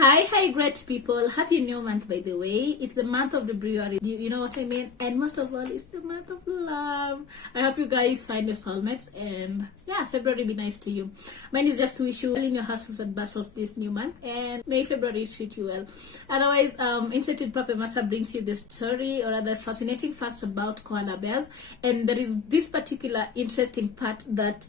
Hi, great people. Happy new month, by the way. It's the month of the brewery. You know what I mean? And most of all, it's the month of love. I hope you guys find your soulmates. And yeah, February be nice to you. Mine is just to wish you well in your hustles and bustles this new month. And may February treat you well. Otherwise, Institute Papa Masa brings you the story or other fascinating facts about koala bears. And there is this particular interesting part that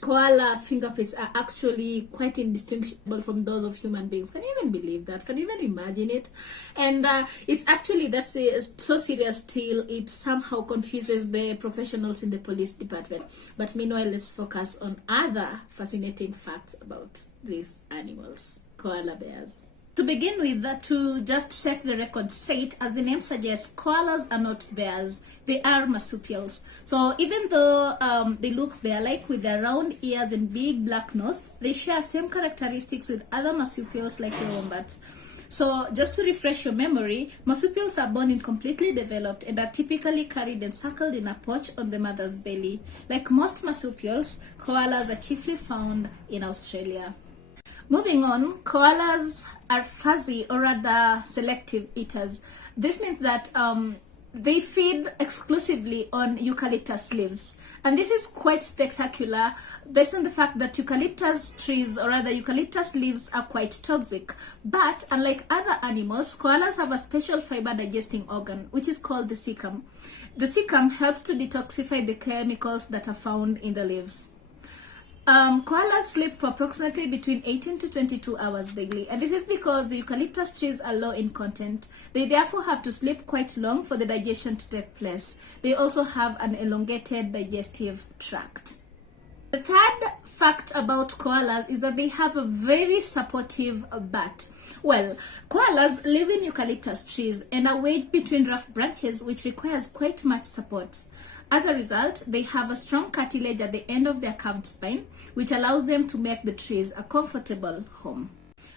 koala fingerprints are actually quite indistinguishable from those of human beings. Can you even believe that? Can you even imagine it? And it's actually so serious till it somehow confuses the professionals in the police department. But meanwhile, let's focus on other fascinating facts about these animals, koala bears. To begin with, to just set the record straight, as the name suggests, koalas are not bears. They are marsupials. So even though they look bear-like with their round ears and big black nose, they share same characteristics with other marsupials like the wombats. So just to refresh your memory, marsupials are born incompletely developed and are typically carried encircled in a pouch on the mother's belly. Like most marsupials, koalas are chiefly found in Australia. Moving on, koalas are fuzzy or rather selective eaters. This means that they feed exclusively on eucalyptus leaves. And this is quite spectacular based on the fact that eucalyptus trees or rather eucalyptus leaves are quite toxic. But unlike other animals, koalas have a special fiber digesting organ which is called the cecum. The cecum helps to detoxify the chemicals that are found in the leaves. Koalas sleep for approximately between 18 to 22 hours daily, and this is because the eucalyptus trees are low in content. They therefore have to sleep quite long for the digestion to take place. They also have an elongated digestive tract. The third fact about koalas is that they have a very supportive butt. Well, koalas live in eucalyptus trees and are wedged between rough branches, which requires quite much support. As a result, they have a strong cartilage at the end of their curved spine, which allows them to make the trees a comfortable home.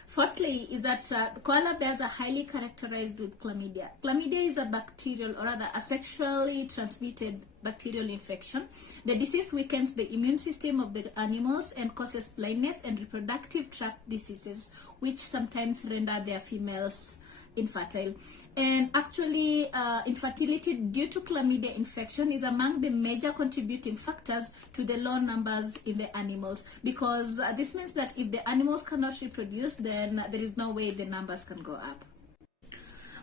Fourthly, is that koala bears are highly characterized with chlamydia. Chlamydia is a bacterial or rather a sexually transmitted bacterial infection. The disease weakens the immune system of the animals and causes blindness and reproductive tract diseases, which sometimes render their females infertile. And actually, infertility due to chlamydia infection is among the major contributing factors to the low numbers in the animals, because this means that if the animals cannot reproduce, then there is no way the numbers can go up.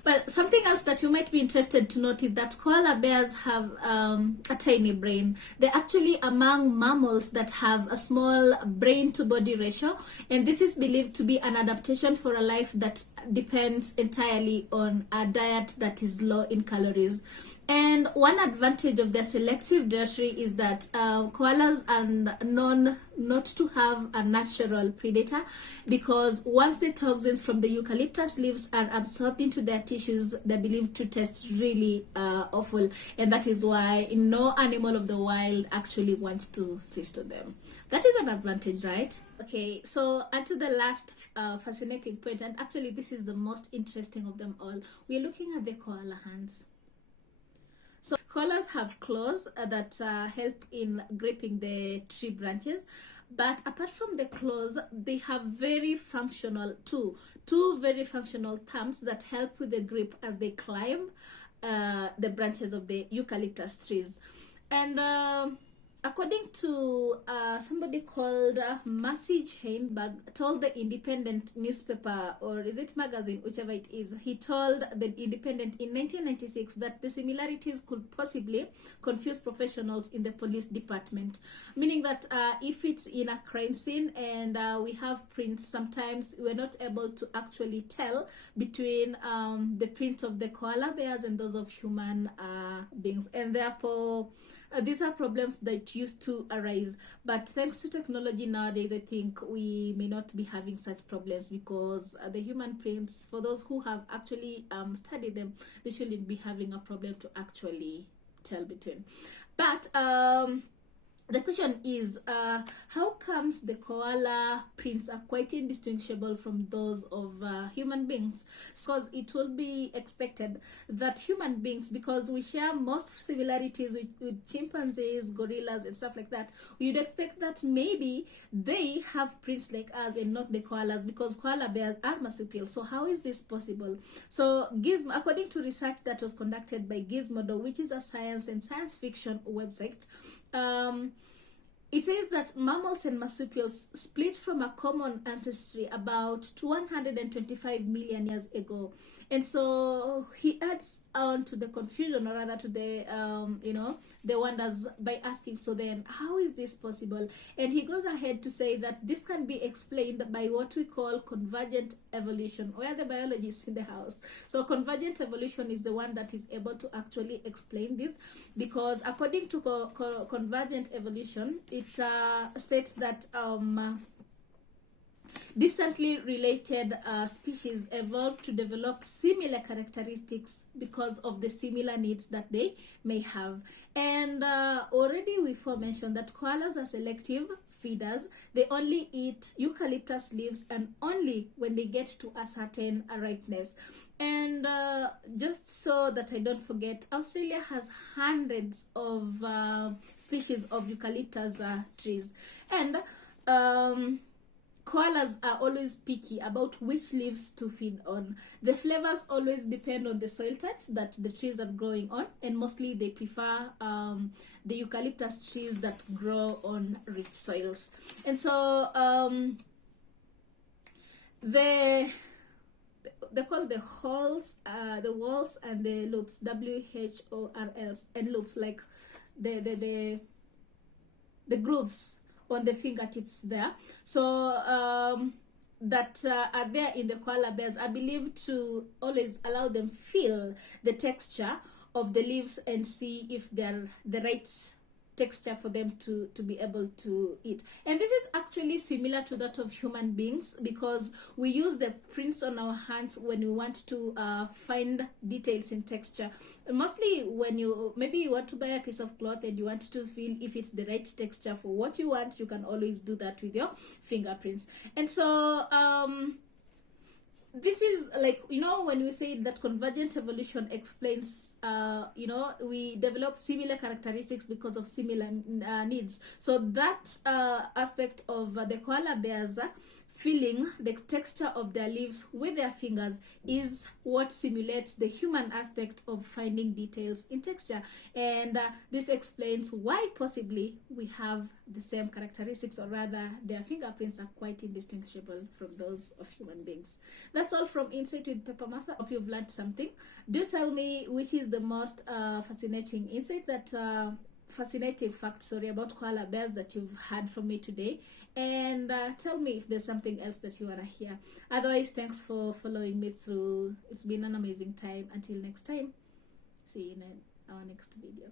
Well, something else that you might be interested to note is that koala bears have a tiny brain. They're actually among mammals that have a small brain-to-body ratio, and this is believed to be an adaptation for a life that depends entirely on a diet that is low in calories. And one advantage of their selective dietary is that koalas are known not to have a natural predator, because once the toxins from the eucalyptus leaves are absorbed into their tissues, they're believed to taste really awful, and that is why no animal of the wild actually wants to feast on them. That is an advantage, right? Okay, so onto the last fascinating point, and actually this is the most interesting of them all. We're looking at the koala hands. So koalas have claws that help in gripping the tree branches, but apart from the claws, they have very functional two very functional thumbs that help with the grip as they climb the branches of the eucalyptus trees. And according to somebody called Massage Heinberg, told the Independent newspaper, or is it magazine, whichever it is, he told the Independent in 1996 that the similarities could possibly confuse professionals in the police department, meaning that if it's in a crime scene and we have prints, sometimes we're not able to actually tell between the prints of the koala bears and those of human beings, and therefore these are problems that used to arise, but thanks to technology nowadays, I think we may not be having such problems, because the human prints, for those who have actually studied them, they shouldn't be having a problem to actually tell between. But the question is, how comes the koala prints are quite indistinguishable from those of human beings? Because it will be expected that human beings, because we share most similarities with chimpanzees, gorillas, and stuff like that, we'd expect that maybe they have prints like us and not the koalas, because koala bears are marsupial. So how is this possible? So Gizmo, according to research that was conducted by Gizmodo, which is a science and science fiction website, it says that mammals and marsupials split from a common ancestry about 125 million years ago. And so he adds on to the confusion, or rather to the, the wonders, by asking, so then how is this possible? And he goes ahead to say that this can be explained by what we call convergent evolution. Where the biologists in the house? So convergent evolution is the one that is able to actually explain this, because according to convergent evolution, it states that distantly related species evolved to develop similar characteristics because of the similar needs that they may have. And already we mentioned that koalas are selective feeders. They only eat eucalyptus leaves, and only when they get to a certain ripeness. And just so that I don't forget, Australia has hundreds of species of eucalyptus trees. And koalas are always picky about which leaves to feed on. The flavors always depend on the soil types that the trees are growing on, and mostly they prefer the eucalyptus trees that grow on rich soils. And so they call the whorls, the whorls and the loops, WHORLs, and loops, like the grooves on the fingertips there. So that are there in the koala bears are believed to always allow them feel the texture of the leaves and see if they're the right texture for them to be able to eat. And this is actually similar to that of human beings, because we use the prints on our hands when we want to find details in texture. Mostly when you want to buy a piece of cloth and you want to feel if it's the right texture for what you want, you can always do that with your fingerprints. And so this is like, when we say that convergent evolution explains, we develop similar characteristics because of similar needs. So that aspect of the koala bears feeling the texture of their leaves with their fingers is what simulates the human aspect of finding details in texture. And this explains why possibly we have the same characteristics, or rather their fingerprints are quite indistinguishable from those of human beings. That's all from Insight with Pepper Masa. Hope you've learned something. Do tell me which is the most fascinating insight that fascinating fact, about koala bears that you've heard from me today, and tell me if there's something else that you want to hear. Otherwise, thanks for following me through. It's been an amazing time. Until next time, see you in our next video.